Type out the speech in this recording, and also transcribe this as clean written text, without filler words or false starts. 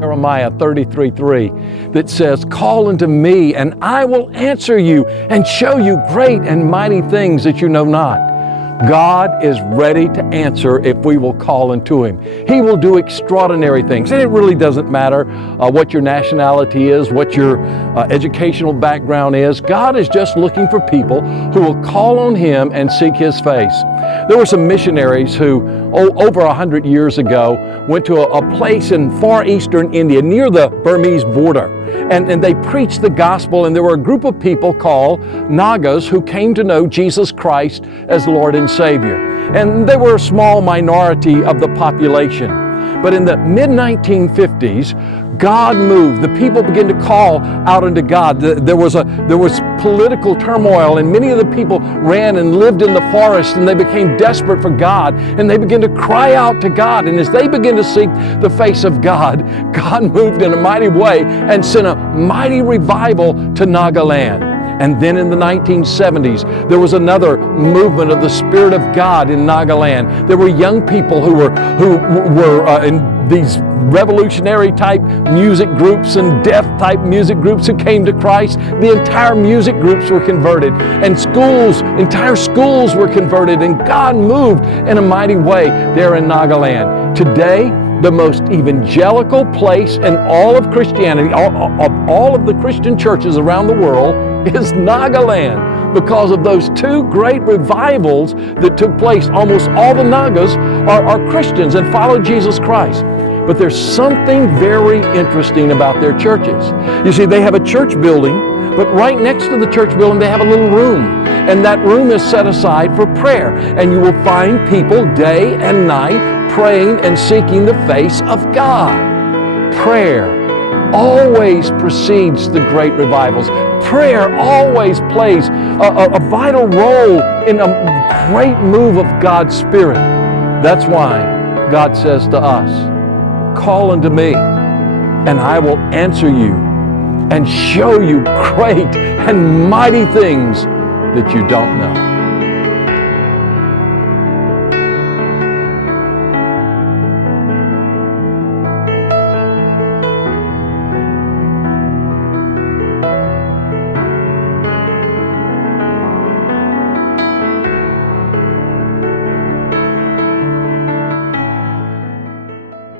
Jeremiah 33:3 that says, "Call unto me, and I will answer you and show you great and mighty things that you know not." God is ready to answer if we will call unto Him. He will do extraordinary things. And it really doesn't matter what your nationality is, what your educational background is. God is just looking for people who will call on Him and seek His face. There were some missionaries who, over 100 years ago, went to a place in far eastern India, near the Burmese border. And they preached the gospel, and there were a group of people called Nagas who came to know Jesus Christ as Lord and Savior. And they were a small minority of the population. But in the mid-1950s, God moved. The people began to call out unto God. There was political turmoil, and many of the people ran and lived in the forest, and they became desperate for God, and they began to cry out to God. And as they began to seek the face of God, God moved in a mighty way and sent a mighty revival to Nagaland. And then in the 1970s, there was another movement of the Spirit of God in Nagaland. There were young people who were in these revolutionary type music groups and deaf type music groups who came to Christ. The entire music groups were converted, and entire schools were converted, and God moved in a mighty way there in Nagaland. Today, the most evangelical place in all of Christianity, of all of the Christian churches around the world, is Nagaland, because of those two great revivals that took place. Almost all the Nagas are Christians and follow Jesus Christ. But there's something very interesting about their churches. You see, they have a church building, but right next to the church building, they have a little room. And that room is set aside for prayer. And you will find people day and night praying and seeking the face of God. Prayer always precedes the great revivals. Prayer always plays a vital role in a great move of God's Spirit. That's why God says to us, "Call unto me, and I will answer you and show you great and mighty things that you don't know."